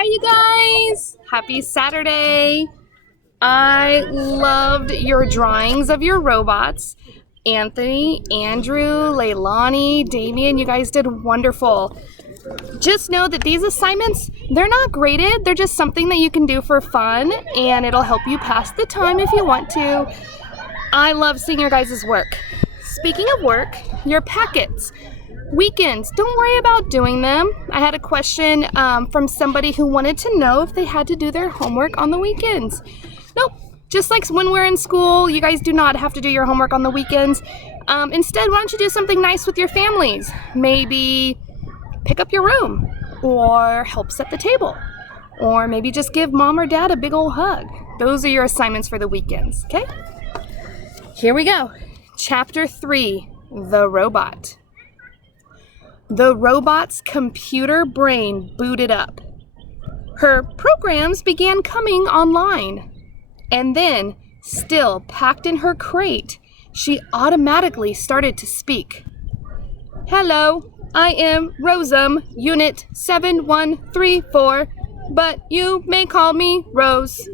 Hi, you guys! Happy Saturday! I loved your drawings of your robots. Anthony, Andrew, Leilani, Damien, you guys did wonderful. Just know that these assignments, they're not graded. They're just something that you can do for fun, and it'll help you pass the time if you want to. I love seeing your guys' work. Speaking of work, your packets. Weekends, don't worry about doing them. I had a question from somebody who wanted to know if they had to do their homework on the weekends. Nope, just like when we're in school, you guys do not have to do your homework on the weekends. Instead, why don't you do something nice with your families? Maybe pick up your room, or help set the table, or maybe just give mom or dad a big old hug. Those are your assignments for the weekends, okay? Here we go. Chapter 3, The Robot. The robot's computer brain booted up. Her programs began coming online. And then, still packed in her crate, she automatically started to speak. Hello, I am Rosum, Unit 7134, but you may call me Rose.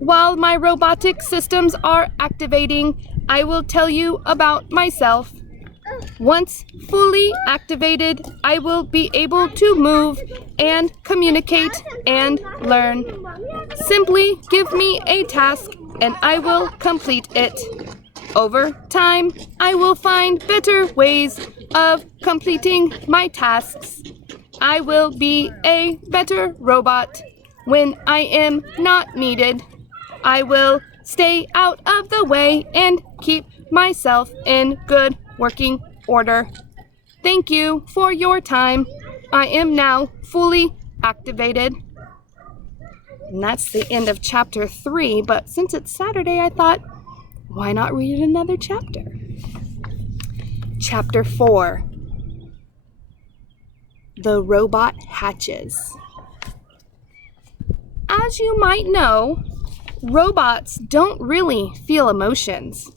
While my robotic systems are activating, I will tell you about myself. Once fully activated, I will be able to move and communicate and learn. Simply give me a task and I will complete it. Over time, I will find better ways of completing my tasks. I will be a better robot when I am not needed. I will stay out of the way and keep myself in good working order. Thank you for your time. I am now fully activated. And that's the end of chapter 3, but since it's Saturday, I thought, why not read another chapter? Chapter 4, The Robot Hatches. As you might know, robots don't really feel emotions,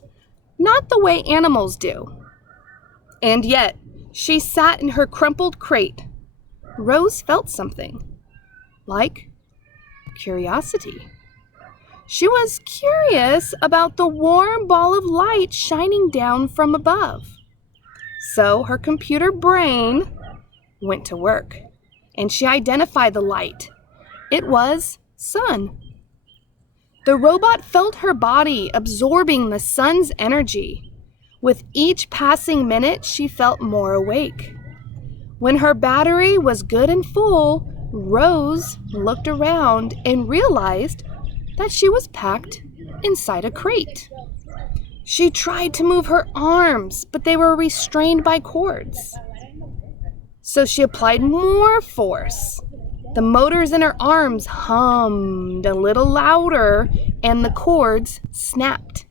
not the way animals do. And yet, she sat in her crumpled crate. Rose felt something, like curiosity. She was curious about the warm ball of light shining down from above. So her computer brain went to work, and she identified the light. It was sun. The robot felt her body absorbing the sun's energy. With each passing minute, she felt more awake. When her battery was good and full, Rose looked around and realized that she was packed inside a crate. She tried to move her arms, but they were restrained by cords. So she applied more force. The motors in her arms hummed a little louder, and the cords snapped.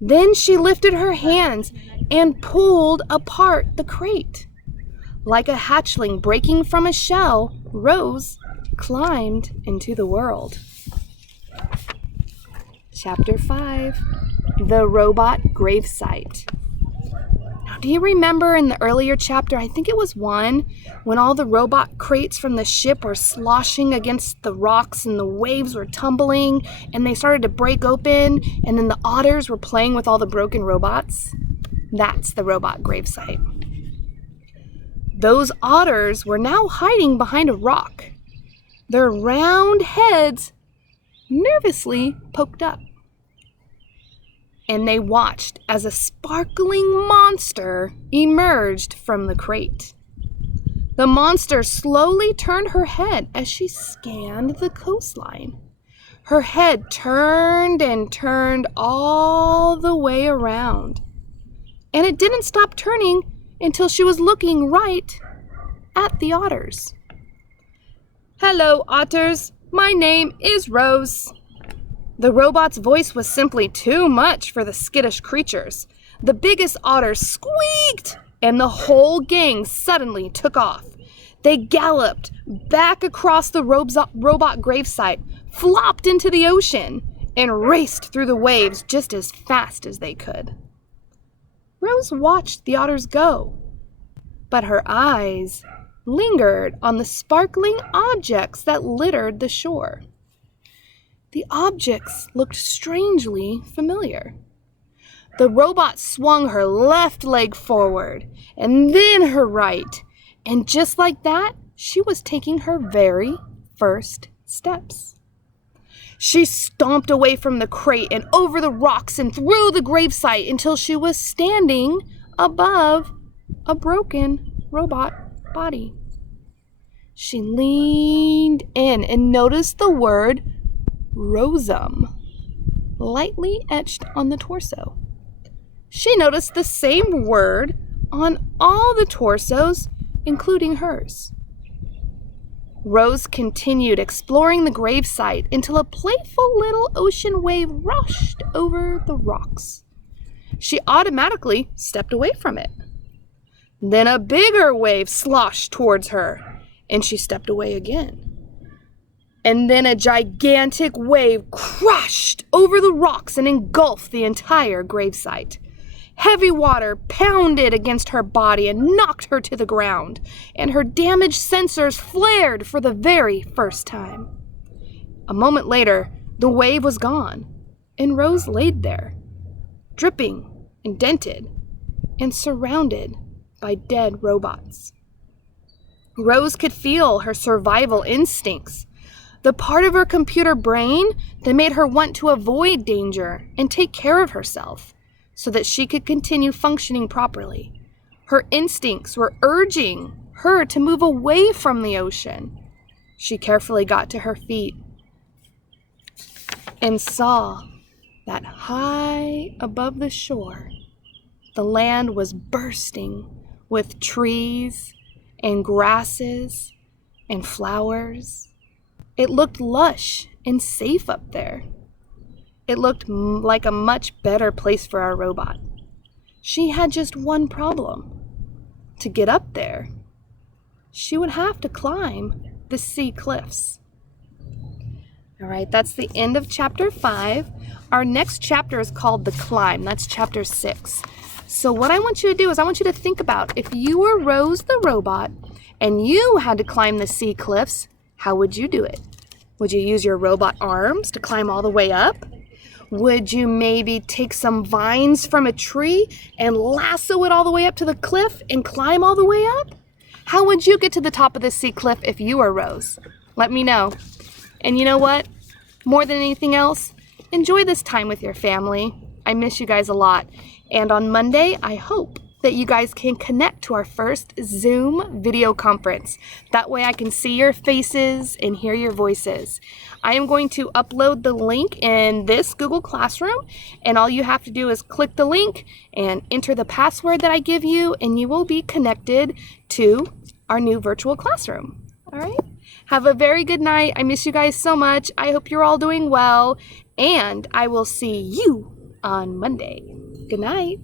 Then she lifted her hands and pulled apart the crate. Like a hatchling breaking from a shell, Rose climbed into the world. Chapter 5, The Robot Gravesite. Now, do you remember in the earlier chapter, I think it was 1, when all the robot crates from the ship were sloshing against the rocks and the waves were tumbling and they started to break open, and then the otters were playing with all the broken robots? That's the robot gravesite. Those otters were now hiding behind a rock, their round heads nervously poked up. And they watched as a sparkling monster emerged from the crate. The monster slowly turned her head as she scanned the coastline. Her head turned and turned all the way around. And it didn't stop turning until she was looking right at the otters. Hello, otters. My name is Rose. The robot's voice was simply too much for the skittish creatures. The biggest otter squeaked, and the whole gang suddenly took off. They galloped back across the robot gravesite, flopped into the ocean, and raced through the waves just as fast as they could. Rose watched the otters go, but her eyes lingered on the sparkling objects that littered the shore. The objects looked strangely familiar. The robot swung her left leg forward and then her right, and just like that, she was taking her very first steps. She stomped away from the crate and over the rocks and through the gravesite until she was standing above a broken robot body. She leaned in and noticed the word Rosum lightly etched on the torso. She noticed the same word on all the torsos, including hers. Rose continued exploring the gravesite until a playful little ocean wave rushed over the rocks. She automatically stepped away from it. Then a bigger wave sloshed towards her, and she stepped away again. And then a gigantic wave crashed over the rocks and engulfed the entire gravesite. Heavy water pounded against her body and knocked her to the ground, and her damaged sensors flared for the very first time. A moment later, the wave was gone, and Rose laid there, dripping and dented, and surrounded by dead robots. Rose could feel her survival instincts, the part of her computer brain that made her want to avoid danger and take care of herself, so that she could continue functioning properly. Her instincts were urging her to move away from the ocean. She carefully got to her feet and saw that high above the shore, the land was bursting with trees and grasses and flowers. It looked lush and safe up there. It looked like a much better place for our robot. She had just one problem. To get up there, she would have to climb the sea cliffs. All right, that's the end of chapter 5. Our next chapter is called The Climb. That's chapter 6. So what I want you to do is I want you to think about if you were Rose the robot and you had to climb the sea cliffs, how would you do it? Would you use your robot arms to climb all the way up? Would you maybe take some vines from a tree and lasso it all the way up to the cliff and climb all the way up? How would you get to the top of the sea cliff if you were Rose? Let me know. And you know what? More than anything else, enjoy this time with your family. I miss you guys a lot. And on Monday, I hope that you guys can connect to our first Zoom video conference. That way I can see your faces and hear your voices. I am going to upload the link in this Google Classroom, and all you have to do is click the link and enter the password that I give you, and you will be connected to our new virtual classroom. All right? Have a very good night. I miss you guys so much. I hope you're all doing well, and I will see you on Monday. Good night.